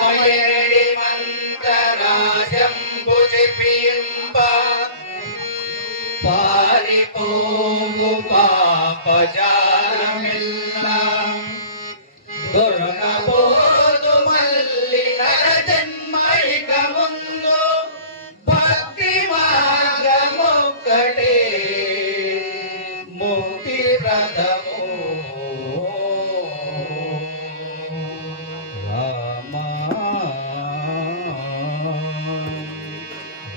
రామయడి మంత్రరాజంబుజిపింప పారిపోవు పాపజాలమిల్ల దొరకబోదు మల్లి నరజన్మైక ముందు భక్తి మార్గమొక్కటే ముక్తి ప్రదము రామ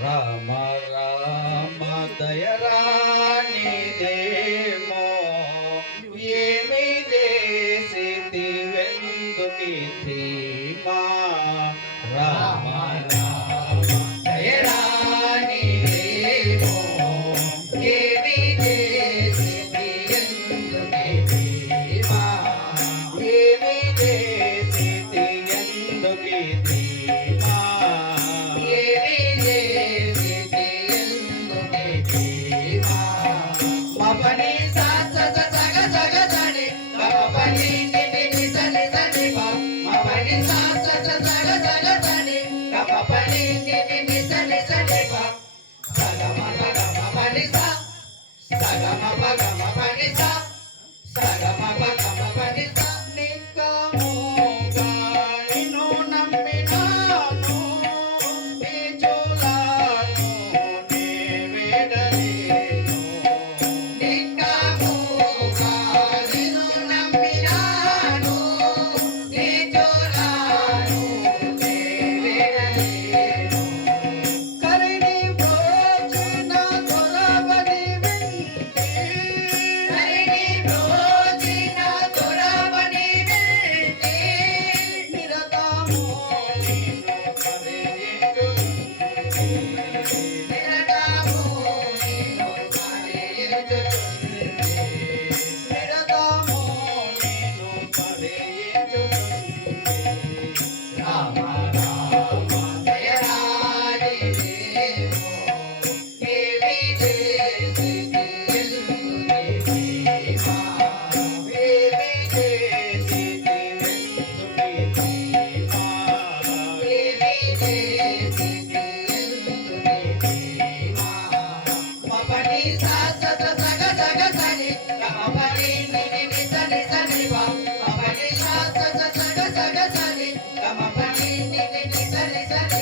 రామ రామ దయరానిదేమో ఏమి చేసి వెందుకిమా రామ రామ దయరానిదేమో ఏమి చేసి ఎందుకిమా ఏమి చేసి ఎందుకిమా ఏమి చేసి ఎందుకిమా మపని సాస సగ సగ సని మపని నిని నిసని సని మపని సాస సగ సగ సని మపని నిని నిసని సని సగ మపని సా సగ మపని సా సగ మపని సా నిక్కముగా నిన్ను నమ్మినాను నీ చూలాను నీ వేడలేను నిక్కముగా నిన్ను నమ్మినాను నీ చూలాను నీ వేడలేను కరిని బ్రోచిన దొరవని వింటి కరిని బ్రోచిన దొరవని వింటి నిరతము నిన్ను కరియించుచుంటి నిరతము నిన్ను కరియించుచుంటి నిరతము నిన్ను కరియించుచుంటి రామ రామ దయరానిదేమో ఏమి చేసి ఎందుకిమా ఏమి చేసి ఎందుకిమా ఏమి చేసి ఎందుకిమా మపని సాస సగ సగ సని మపని నిని నిసని సని మపని సాస సగ సగ సని మపని నిని నిసని సని